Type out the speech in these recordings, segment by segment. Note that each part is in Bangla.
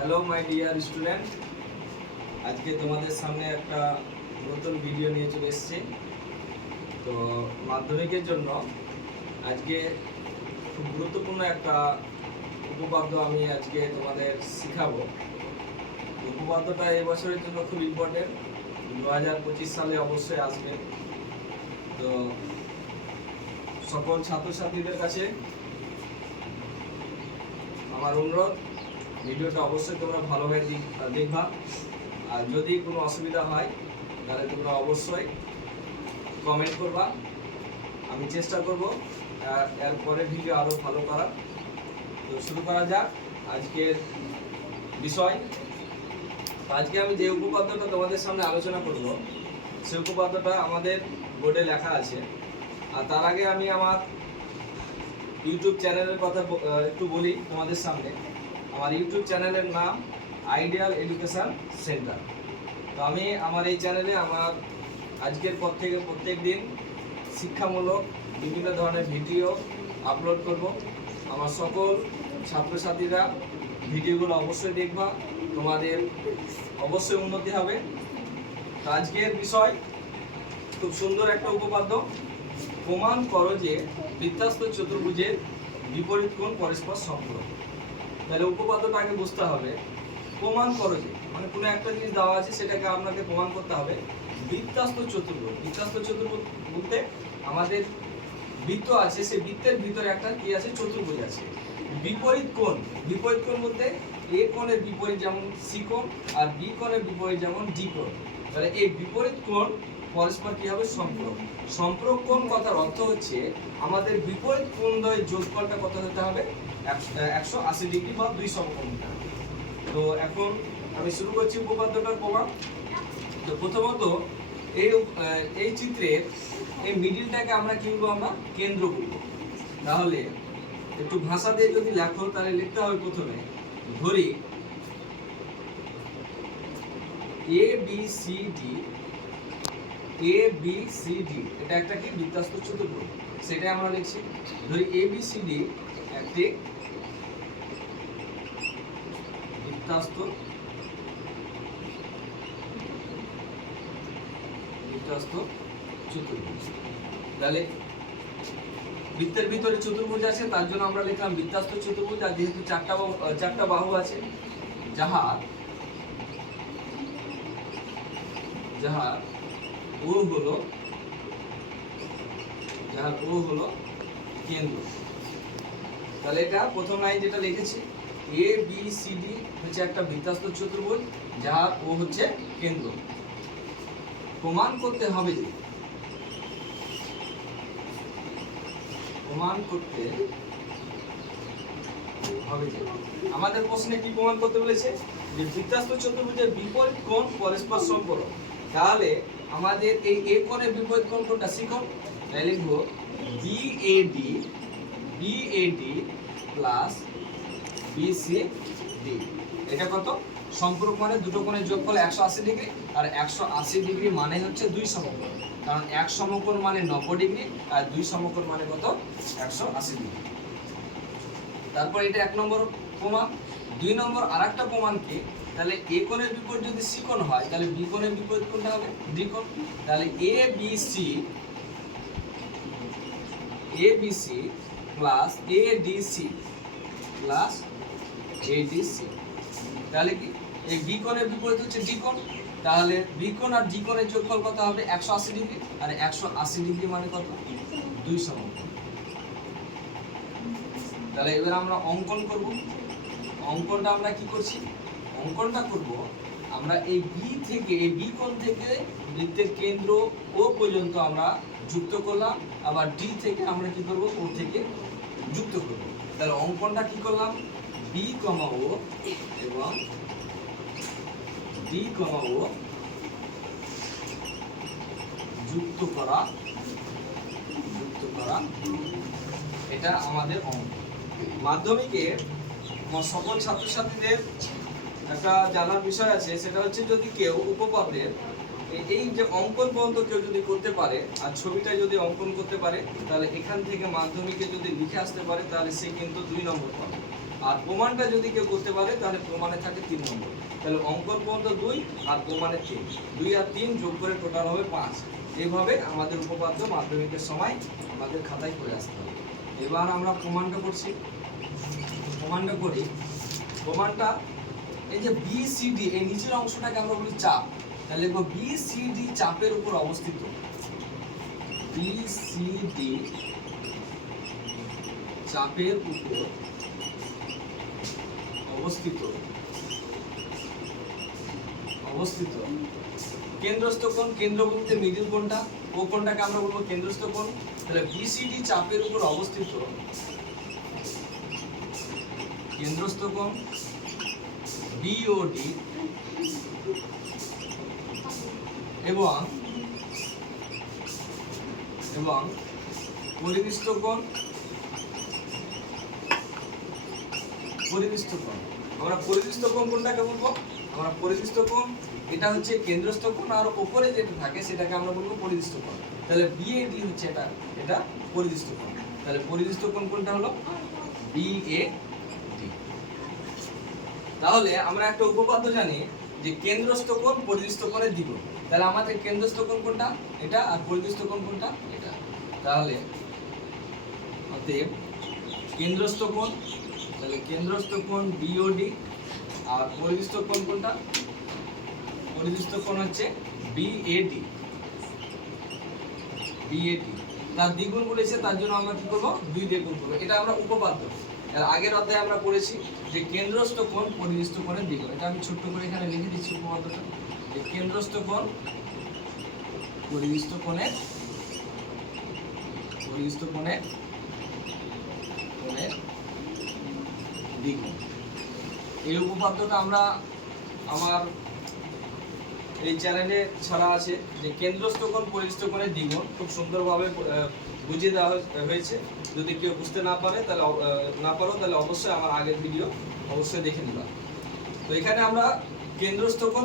হ্যালো মাই ডিয়ার স্টুডেন্ট আজকে তোমাদের সামনে একটা নতুন ভিডিও নিয়ে চলে এসেছি। তো মাধ্যমিকের জন্য আজকে খুব গুরুত্বপূর্ণ একটা উপপাদ্য আমি আজকে তোমাদের শিখাবো। উপপাদ্যটা এই বছরের জন্য খুব ইম্পর্টেন্ট দু হাজার পঁচিশ সালে অবশ্যই আসবে। তো সকল ছাত্রছাত্রীদের কাছে আমার অনুরোধ ভিডিওটা অবশ্যই তোমরা ভালোভাবে দেখ- দেখবা। আর যদি কোনো অসুবিধা হয় তাহলে তোমরা অবশ্যই কমেন্ট করবা। আমি চেষ্টা করব আহ, এর পরে ভিডিও আরও ভালো করার। তো শুরু করা যাক আজকের বিষয়। আজকে আমি যে উপপাদ্যটা তোমাদের সামনে আলোচনা করব সেই উপপাদ্যটা আমাদের বোর্ডে লেখা আছে। আর তার আগে আমি আমার ইউটিউব চ্যানেলের কথা একটু বলি তোমাদের সামনে। আমার ইউটিউব চ্যানেলের নাম আইডিয়াল এডুকেশন সেন্টার। তো আমি আমার এই চ্যানেলে আমার আজকের পর থেকে প্রত্যেক দিন শিক্ষামূলক বিভিন্ন ধরনের ভিডিও আপলোড করব। আমার সকল ছাত্রছাত্রীরা ভিডিওগুলো অবশ্যই দেখবা। তোমাদের অবশ্যই উন্নতি হবে। তো আজকের বিষয়, খুব সুন্দর একটা উপপাদ্য। প্রমাণ করো যে বৃত্তাস্ত চতুর্ভুজের বিপরীত কোণ পরস্পর সম্পূরক তাহলে উপপাদ্যটা আগে বুঝতে হবে। প্রমাণ করো যে মানে কোনো একটা জিনিস দেওয়া আছে, সেটাকে আপনাকে প্রমাণ করতে হবে। বৃত্তাস্ত চতুর্ভুজ। বৃত্তাস্ত চতুর্ভুজ বলতে আমাদের বৃত্ত আছে, সেই বৃত্তের ভিতরে একটা কি আছে? চতুর্ভুজ আছে। বিপরীত কোণ। বিপরীত কোণ বলতে এ কোণের বিপরীত যেমন সি কোণ আর বি কোণের বিপরীত যেমন ডি কোণ। তাহলে এই বিপরীত কোণ পরস্পর কি হবে? সম্পর্ক। সম্পর্ক কোণ কথার অর্থ হচ্ছে আমাদের বিপরীত কোণ দ্বয়ের যোগফলটা কত হতে হবে? একশো আশি ডিগ্রি বা দুই সমকোণ তো এখন আমি শুরু করছি উপপাদ্যটার প্রমাণ। তো প্রথমত, এই এই চিত্রের, এই মিডিলটাকে আমরা কি বলব আমরা? কেন্দ্র বলব। তাহলে, একটু ভাষা দিয়ে যদি লেখো, তাহলে লিখতে হবে প্রথমে, ধরি। A B C D A B C D এটা একটা কি? বৃত্তাস্ত চতুর্ভুজ। সেটাই আমরা লিখছি ধরি এ বি সি ডি একটি বৃত্তাস্ত বৃত্তাস্ত চতুর্ভুজ। তাহলে বৃত্তের ভিতরে চতুর্ভুজ আছে, তার জন্য আমরা লিখলাম বৃত্তাস্ত চতুর্ভুজ, আর যেহেতু চারটা চারটা বাহু আছে, যাহার যাহার ও হলো যাহার ও হলো কেন্দ্র। তাহলে এটা প্রথম লাইন যেটা লিখেছি এ বি সি ডি হচ্ছে একটা বৃত্তাস্ত চতুর্ভুজ যার ও হচ্ছে কেন্দ্র। প্রমাণ করতে হবে যে, প্রমাণ করতে হবে যে, আমাদের প্রশ্নে কি প্রমাণ করতে বলেছে? যে বৃত্তাস্ত চতুর্ভুজের বিপরীত কোণ পরস্পর সম্পর্ক। তাহলে আমাদের এই এ কোণের বিপরীত কোণ কোনটা? সি তাই লিখব B A D B A D plus B C D এটা কত? সম্পর্ক মানে দুটো কোণের যোগফল একশো আশি ডিগ্রি আর একশো আশি ডিগ্রি মানে হচ্ছে দুই সমকোণ। কারণ এক সমকোণ মানে নব্বই ডিগ্রি আর দুই সমকোণ মানে কত? একশো আশি ডিগ্রি। তারপর এটা এক নম্বর প্রমাণ। দুই নম্বর আর একটা প্রমাণ কি? তাহলে এ কোণের বিপরীত যদি সি কোণ হয়, তাহলে বি কোণের বিপরীত কোণটা হবে ডি কোণ। তাহলে A B C A B C plus A D C plus A তাহলে কি? এই বি কোণের বিপরীত হচ্ছে ডি কোণ। তাহলে বি কোণ আর ডি কোণের যোগফল কত হবে? একশো আশি ডিগ্রি। আর একশো আশি ডিগ্রি মানে কত? দুই সমকোণ তাহলে এবার আমরা অঙ্কন করব। অঙ্কনটা আমরা কি করছি? অঙ্কনটা করব আমরা এই বি থেকে, এই বি কোণ থেকে বৃত্তের কেন্দ্র ও পর্যন্ত আমরা যুক্ত করলাম, আবার ডি থেকে আমরা কি করব? ও থেকে যুক্ত করব। তাহলে অঙ্কনটা কি করলাম? বি কমা ও এবং ডি কমা ও যুক্ত করা যুক্ত করা, এটা আমাদের অঙ্ক। মাধ্যমিকে সকল ছাত্রছাত্রীদের একটা জানার বিষয় আছে, সেটা হচ্ছে যদি কেউ উপপাদ্যের এই যে অঙ্কন পর্যন্ত কেউ যদি করতে পারে, আর ছবিটা যদি অঙ্কন করতে পারে, তাহলে এখান থেকে মাধ্যমিকে যদি লিখে আসতে পারে, তাহলে সে কিন্তু দুই নম্বর পাবে। আর প্রমাণটা যদি কেউ করতে পারে, তাহলে প্রমাণে থাকে তিন নম্বর। তাহলে অঙ্কন পর্যন্ত দুই, আর প্রমাণে তিন। দুই আর তিন যোগ করে টোটাল হবে পাঁচ। এইভাবে আমাদের উপপাদ্য মাধ্যমিকের সময় আমাদের খাতায় করে আসতে হবে। এবার আমরা প্রমাণটা করছি। প্রমাণটা করি। প্রমাণটা এই যে বি সি ডি এই নিচের অংশটাকে আমরা বলি চাপ। তাহলে লিখব বি সি ডি চাপের উপর অবস্থিত। বি সি ডি চাপের উপর অবস্থিত। অবস্থিত। কেন্দ্রস্থ কোণ, কেন্দ্র বলতে মিডিল কোণটা, ও কোণটাকে আমরা বলব কেন্দ্রস্থ কোণ। তাহলে বিসিডি চাপের উপর অবস্থিত। কেন্দ্রস্থ কোণ বিওডি এবং এবং পরিবিষ্ট কোণ আমরা পরিবিষ্ট কোনটাকে বলব? আমরা পরিবিষ্ট এটা হচ্ছে কেন্দ্রস্থ কোণ আর উপরে যেটা থাকে সেটাকে আমরা বলব পরিবিষ্ট কোণ তাহলে বিএডি হচ্ছে এটা এটা পরিবিষ্ট তাহলে পরিবিষ্ট কোণ কোনটা হলো? বিএডি তাহলে আমরা একটা উপপাদ্য জানি যে কেন্দ্রস্থ কোণ পরিবিষ্ট কোণের দ্বিগুণ তাহলে আমাদের কেন্দ্রস্থ কোণ কোনটা? এটা আর পরিবিষ্ট কোণ কোনটা? এটা। তাহলে অতএব কেন্দ্রস্থ কোণ, তাহলে কেন্দ্রস্থ কোণ বিওডি আর পরিবিষ্ট কোণ কোনটা? পরিবিষ্ট কোণ হচ্ছে বিএডি বিএডি তার দ্বিগুণ বলেছে তার জন্য আমরা কি করব? দুই দিয়ে গুণ করব। এটা আমরা উপপাদ্য। আগের অধ্যায়ে আমরা পড়েছি যে কেন্দ্রস্থ কোণ পরিবিষ্ট কোণের দ্বিগুণ এটা আমি ছোট্ট করে এখানে লিখে দিচ্ছি উপপাদ্যটা। যে কেন্দ্রস্থ কোণ পরিবিষ্ট কোণের পরিবিষ্ট কোণের কোণের দ্বিগুণ এই উপপাদ্যটা আমরা আমার এই চ্যানেলে ছাড়া আছে যে কেন্দ্রস্থ কোণ পরিস্থ কোণের দ্বিগুণ। খুব সুন্দরভাবে বুঝিয়ে দেওয়া হয়েছে। যদি কেউ বুঝতে না পারে, তাহলে না পারো, তাহলে অবশ্যই আমার আগের ভিডিও অবশ্যই দেখে নিবা। তো এখানে আমরা কেন্দ্রস্থ কোণ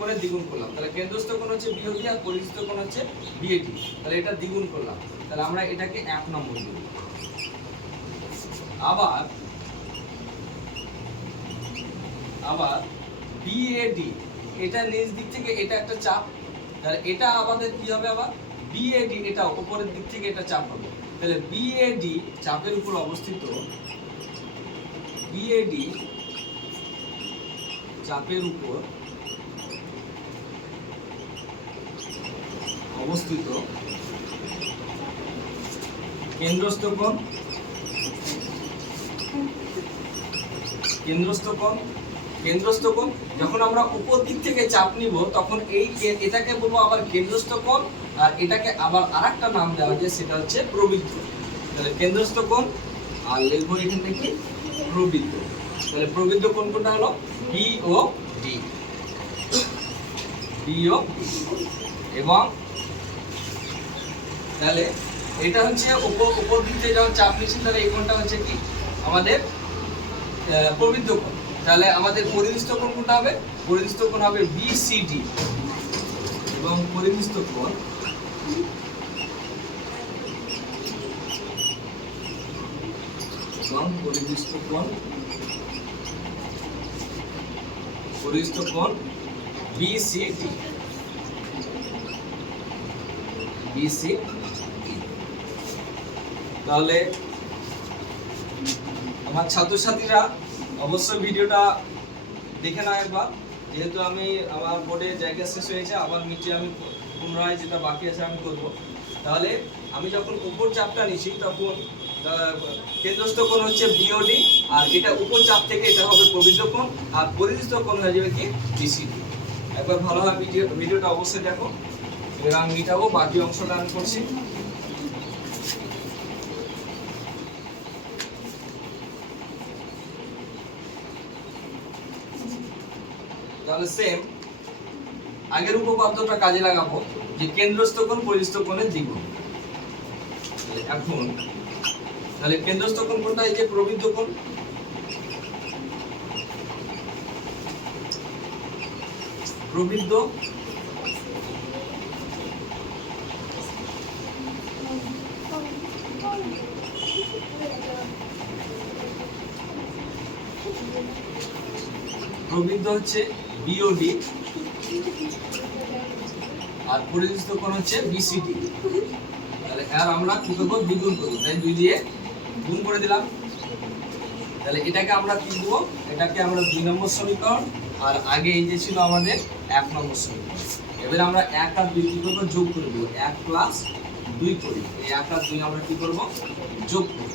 কোণের দ্বিগুণ করলাম। তাহলে কেন্দ্রস্থ কোণ হচ্ছে বিওডি আর পরিস্থ কোণ হচ্ছে বিএডি তাহলে এটা দ্বিগুণ করলাম। তাহলে আমরা এটাকে এক নম্বর দিব আবার আবার বিএডি এটা নিজ দিক থেকে এটা একটা চাপ। তাহলে এটা আমাদের কি হবে আবার? বিএডি এটা উপরের দিক থেকে এটা চাপ হবে। তাহলে বিএডি চাপের উপর অবস্থিত বিএডি চাপের উপর অবস্থিত কেন্দ্রস্থ কোণ কেন্দ্রস্থ কোণ কেন্দ্রস্থ কোণ। যখন আমরা উপর দিক থেকে চাপ নিব, তখন এই কে- এটাকে বলব আবার কেন্দ্রস্থ কোণ, আর এটাকে আবার আরেকটা নাম দেওয়া যায় সেটা হচ্ছে প্রবৃদ্ধ তাহলে কেন্দ্রস্থ কোণ, আর লিখব এখান থেকে প্রবৃদ্ধ তাহলে প্রবৃদ্ধ কোণ কোনটা হলো? B O D B O এবং তাহলে এটা হচ্ছে উপর উপর দিক থেকে যখন চাপ নিচ্ছি, তাহলে এই কোণটা হচ্ছে কি? আমাদের প্রবৃদ্ধ কোণ। তাহলে আমাদের পরিদিষ্ট কোণ কোনটা হবে? পরিদিষ্ট কোণ হবে বিসিডি এবং পরিদিষ্ট কোণ এবং পরিদিষ্ট কোণ পরিদিষ্ট কোণ বিসিডি বিসিডি তাহলে আমার ছাত্রছাত্রীরা অবশ্যই ভিডিওটা দেখে না একবার। যেহেতু আমি আমার বোর্ডে জায়গা শেষ হয়েছে আবার নিচে আমি পুনরায় যেটা বাকি আছে আমি করব। তাহলে আমি যখন উপর চাপটা নিচ্ছি, তখন কেন্দ্রস্থ কোণ হচ্ছে বিওডি আর এটা উপর চাপ থেকে এটা হবে প্রবৃদ্ধ কোণ, আর পরিদিষ্ট কোণ হয়ে যাবে কি বিসিডি একবার ভালোভাবে ভিডিও ভিডিওটা অবশ্যই দেখো। আমি মিটাবো, বাকি অংশটা আমি করছি। তাহলে সেম আগের উপপাদ্যটা কাজে লাগাবো যে কেন্দ্রস্থ কোণ পরিস্থ কোণের দ্বিগুণ। এখন, তাহলে কেন্দ্রস্থ কোণ কোনটা? এই যে প্রবৃদ্ধ কোণ। প্রবৃদ্ধ প্রবৃদ্ধ হচ্ছে বিওডি আর পরিচিত কোণ হচ্ছে বিসিডি তাহলে আর আমরা কি করব? দ্বিগুণ করব। তাই দুই দিয়ে গুণ করে দিলাম। তাহলে এটাকে আমরা কি দেবো এটাকে আমরা দুই নম্বর সমীকরণ আর আগে এই যে ছিল আমাদের এক নম্বর সমীকরণ। এবারে আমরা এক আর দুই কি করব? যোগ করে দেবো। এক প্লাস দুই করি। এই এক আর দুই আমরা কি করব? যোগ করি।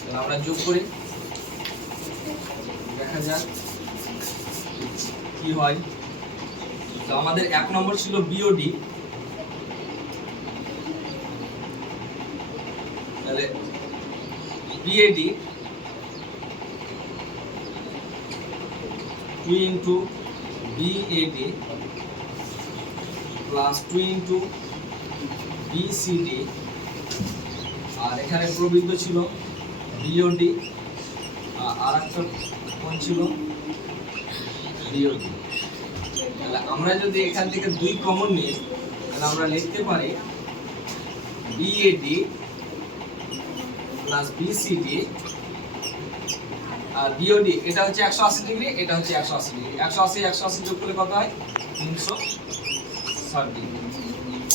তাহলে আমরা যোগ করি। দেখা যাক। কি হয়? তো আমাদের এক নম্বর ছিল বিওডি তাহলে BAD two into BAD plus two into BCD আর এখানে প্রবৃদ্ধ ছিল বিওডি আর একটা কোন ছিল বিওডি আমরা যদি এখান থেকে দুই কমন নিই, তাহলে আমরা লিখতে পারি B A D plus B C D R BOD এটা হচ্ছে একশো আশি ডিগ্রি এটা হচ্ছে একশো আশি ডিগ্রি একশো আশি একশো আশি যোগ করলে কত হয়? তিনশো ষাট ডিগ্রি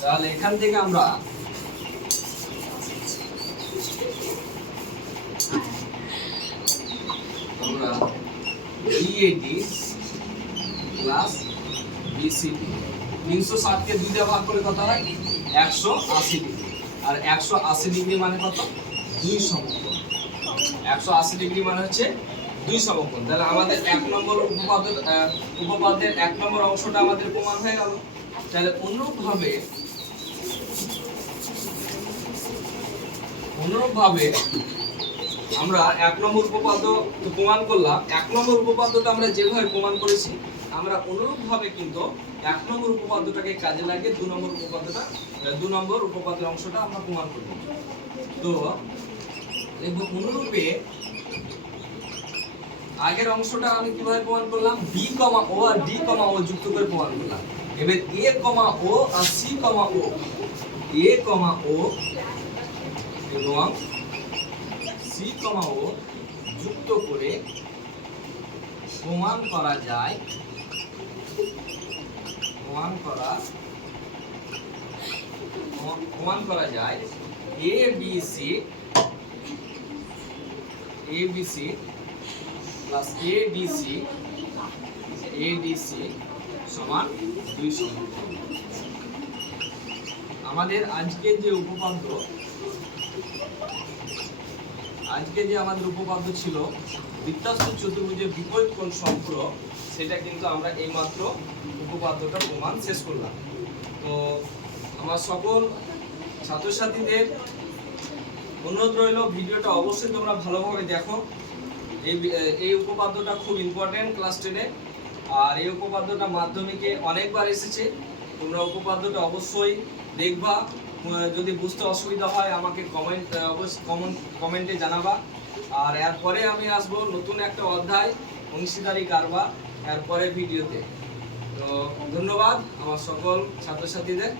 তাহলে এখান থেকে আমরা আমরা বিএডি প্লাস তিনশো ষাটকে দুই দিয়ে ভাগ করে কত হয়? একশো আশি ডিগ্রি। আর একশো আশি ডিগ্রি মানে কত? দুই সমকোণ। একশো আশি ডিগ্রি মানে হচ্ছে দুই সমকোণ। তাহলে আমাদের এক নম্বর উপপাদ্য আহ, উপপাদ্যের এক নম্বর অংশটা আমাদের প্রমাণ হয়ে গেল। তাহলে অনুরূপভাবে অনুরূপভাবে আমরা এক নম্বর উপপাদ্য প্রমাণ করলাম। এক নম্বর উপপাদ্যটা আমরা যেভাবে প্রমাণ করেছি আমরা অনুরূপভাবে কিন্তু এক নম্বর উপপাদ্যটাকে কাজে লাগিয়ে দু নম্বর উপপাদ্যটা দু নম্বর উপপাদ্যের অংশটা আমরা প্রমাণ করব। তো, দেখব অনুরূপে আগের অংশটা আমি কীভাবে প্রমাণ করলাম? বি কমা ও আর ডি কমা ও যুক্ত করে প্রমাণ করলাম। এবার এ কমা ও আর সি কমা ও এ কমা ও এবং সি কমা ও যুক্ত করে প্রমাণ করা যায় প্রমাণ করা প্রমাণ করা যায় A B C A B C plus A D A D C সমান দুই সমান। আমাদের আজকের যে উপপাদ্য, আজকে যে আমাদের উপপাদ্য ছিল বৃত্তাস্ত চতুর্ভুজের বিপরীত কোণ সম্পূরক, সেটা কিন্তু আমরা এইমাত্র উপপাদ্যটা প্রমাণ শেষ করলাম। তো আমার সকল ছাত্রছাত্রীদের অনুরোধ রইল, ভিডিওটা অবশ্যই তোমরা ভালোভাবে দেখো। এই এই উপপাদ্যটা খুব ইম্পর্টেন্ট ক্লাস টেনে আর এই উপপাদ্যটা মাধ্যমিকে অনেকবার এসেছে। তোমরা উপপাদ্যটা অবশ্যই দেখবা। যদি বুঝতে অসুবিধা হয়, আমাকে কমেন্ট অবশ্যই কমেন্ট জানাবা। আর এরপরে আমি আসব নতুন একটা অধ্যায়, অংশীদারি কারবার এরপরে ভিডিওতে। তো ধন্যবাদ আমার সকল ছাত্রছাত্রীদের।